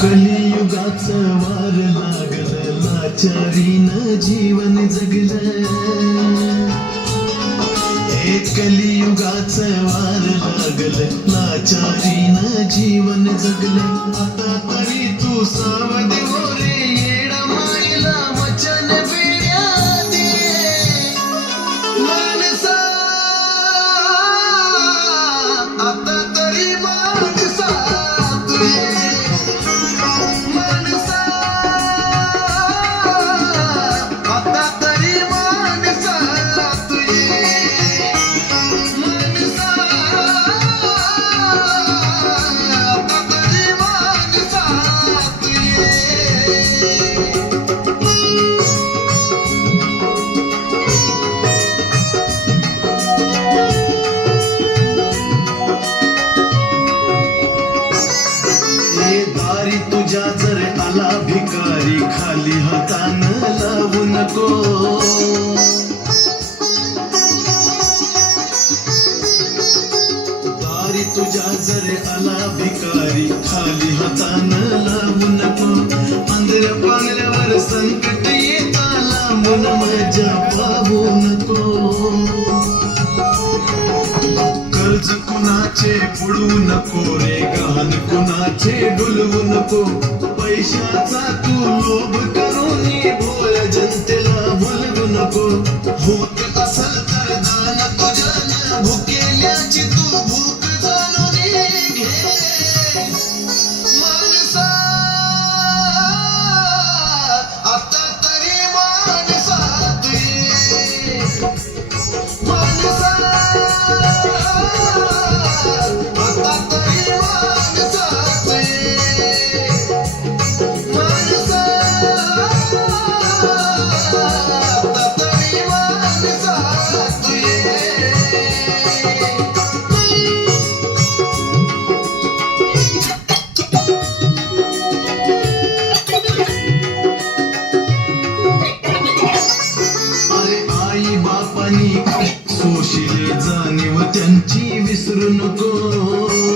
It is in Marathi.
कलियुगाच वार लागल लाचारीन जीवन जगल. हे कलियुगाच वार लागल लाचारीन जीवन जगल. आता तरी तू सावळ मला भिकारी खाली हातान लावू नको दारी तुझ्या जरे आला भिकारी खाली हातान लावू नको आंध्र पांढऱ्यावर संकट येता लांबून मजा पाहू नको कर्ज कुणाचे बुडवू नको रे गान कुणाचे डुलवू नको. পয়সা না তুলো जाणीव त्यांची विसरू नको.